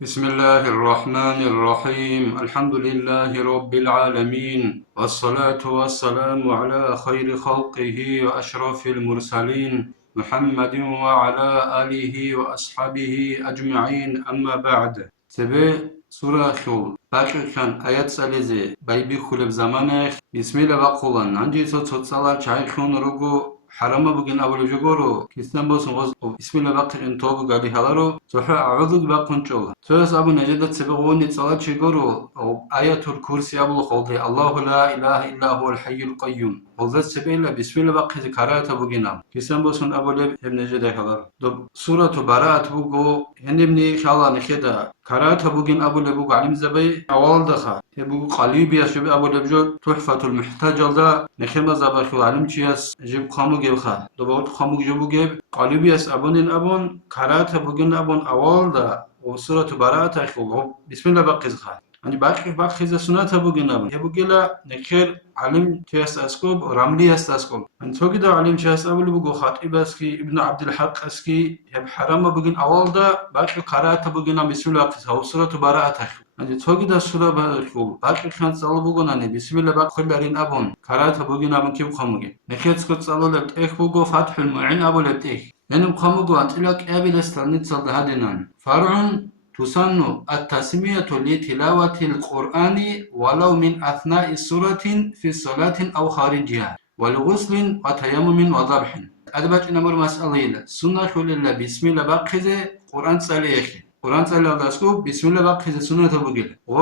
بسم الله الرحمن الرحيم الحمد لله رب العالمين والصلاة والسلام على خير خلقه وأشرف المرسلين محمد وعلى آله وأصحابه أجمعين أما بعد سبه سورة خول باقي كان آيات سالزة بايبي خلب زمانه بسم الله وقولان عندي صوت صلاة شاي خون رجو حرام بگن اول جگورو کیستن باز نواز بسم الله وقت انتواب گالی هلارو صحه اعوذ بقون چول سوس ابو نجدت سبقوني صلاة جگورو او آيات الكرسي ابو خولدي الله لا اله الا هو الحي القيوم خولدت سبيلا بسم الله وقت كارات بگنام کیستن بازون ابو لب هم نجده هلارو دو سورة براءت بگو هنبني خالا نخدا كارات بگن ابو لبو علم زبي اول دخا تبو قليبي شبي ابو لبجو تحفة المحتاج ده نخما زبخو علم چیاس جب خامو گب خا دوباره خامو جبو گب قليبي اس ابون ابون كارات بگن ابون اول ده وسورة براءت اخو بسم الله بقز خا يعني باقي خيزة سنة بگن ابون يبو گلا نخير علم چیاس اسكوب رملي است اسكوب ان توگي ده علم چیاس ابو لبو خاطب اسكي ابن عبد الحق اسكي يب حرام بگن اول ده باقي كارات بگن بسم الله بقز وسورة براءت اخو يعني توگي ده سورة باقي باقي خان صلو بگن بسم الله بقز خلارين ابون كارات بگن ابون كيب خاموگي نخيت سكوت صلو لبت اخ بگو فتح المعين ابو لبت اخ يعني خاموگو انتلاك ابل استلنت صلد هدنان فرع تسن التسمية لتلاوة القرآن ولو من أثناء سورة في صلاة أو خارجها والغسل وتيمم وذبح أدبت نمر مسألة سنة الله بسم الله بقزة قرآن صليخ قرآن صلى الله عليه بسم الله بقزة سنة بقيل و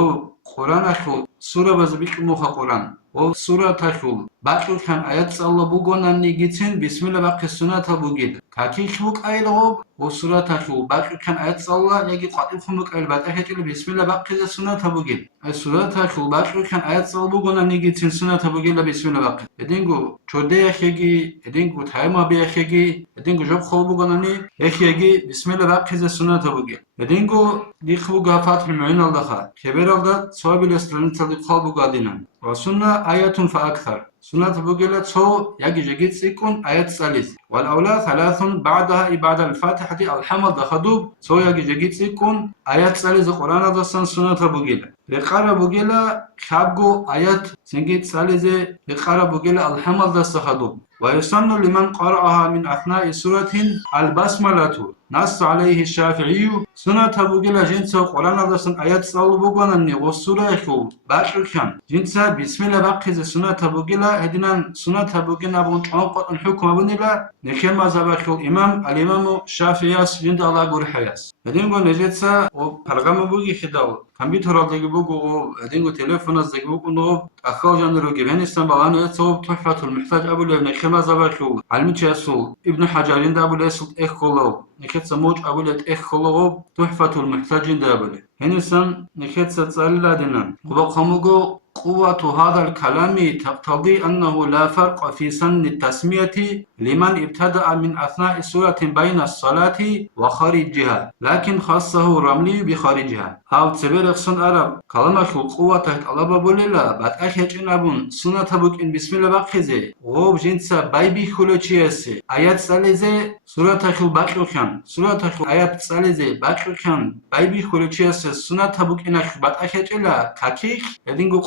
قرآن أخو سورة بزبيك موخا قرآن و سورة تخول باقي كان آيات صلى بقونا نيجيتين بسم الله بقى سنة بقيل كاكي خبوك آيل غوب و سورة تخول باقي كان آيات صلى يجي قاتل خمك آيل بعد أخيك بسم الله بقى سنة بقيل سورة تخول باقي كان آيات صلى بقونا نيجيتين سنة بقيل بسم الله بقى edingu chode yachegi edingu tayma be yachegi edingu job khol bugona ni yachegi bismillah baqiza sunata bugi edingu di khbu gafat mu'in aldaha keber alda sawabil aslan tadi khol bugadinan wa sunna ayatun fa akthar sunata bugila so yagi jegit sikun ayat salis wal awla thalathun ba'daha ibada al-fatihati al-hamd khadub so yagi jegit sikun ayat salis qur'an da sunata bugila لقرا بوجلا خابجو آيات سنجيت سالزة لقرا بوجلا الحمد السخدو ويسن لمن قرأها من أثناء سورة البسملة نص عليه الشافعي سنة بوجلا جنس قرآن دسن آيات سالو بوجنا والسورة خو باكر كان جنس بسم الله باقي سنة بوجلا هدينا سنة بوجنا بون أنقط الحكم بنلا نخيل ما زبخو الإمام الشافعي جند الله جورحياس هدين قول نجتسا وبرغم بوجي خداو كمبيوتر دغه بوګو دغه تلیفون از دغه بوګو نو اخو جان روګي بن استنبالان صوب تحفه المحتاج ابو ابن خما زبخو علم چاسو ابن حجرين ده ابو الاسد اخولو نكت سموج ابو الاسد اخولو تحفه المحتاج ده ابو هنسن نكت تصلى دنا وبقمغو قوة هذا الكلام تقتضي أنه لا فرق في سن التسمية لمن ابتدأ من أثناء سورة بين الصلاة وخارجها لكن خاصه رملي بخارجها هاو تسبير اخصن عرب كلامك قوة طلبة بوليلا بعد أخيج إنابون سنة تبوك إن بسم الله بقيزي غوب جنسا بايبي خلو چيسي آيات ساليزي سورة تخل باقر كان سورة تخل آيات ساليزي باقر كان بايبي خلو چيسي سنة تبوك إنك بعد أخيج إلا كاكيخ يدينغو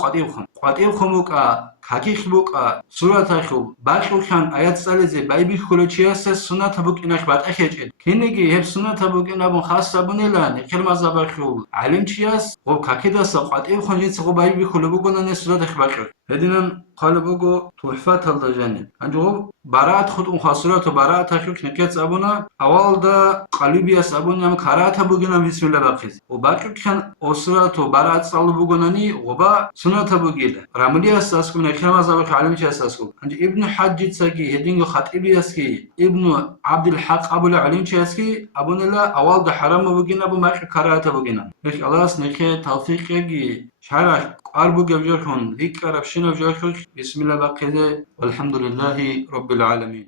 قاديو خموكا كاكيخ بوكا سورة تخل باقر كان آيات ساليزي بايبي خلو چيسي سنة تبوك إنك بعد أخيج إلا كينيجي هب سنة تبوك إنابون خاصة بنيلا نكر ما زبخل علم چياس غوب كاكيدا سقاطيو خنجين سقو بايبي خلو بوكونا نسورة تخل باقر هدينن قالبوغو تحفة الدجاني عندو برات خود اون خاصرات برات تخيك نكت ابونا اول دا قلبي اس ابونا كارات بوغنا بسم الله باقيز وباقي كان اسرات برات صلو بوغناني وبا سنة بوغيلا رملي اساسكم نكرم زبخ علم چ اساسكم عند ابن حج تسكي هدينغو خطيبي اسكي ابن عبد الحق ابو العليم چ اسكي ابونا لا اول دا حرام بوغنا ابو ماك كارات بوغنا لك الله نكه توفيق يجي شرح أربو جبجركم ذكر بشنو جاكوك بسم الله بقيده والحمد لله رب العالمين